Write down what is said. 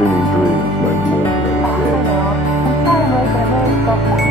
dreaming dreams like most never I dead. know. I'm sorry, Mike, but I'm really stuck.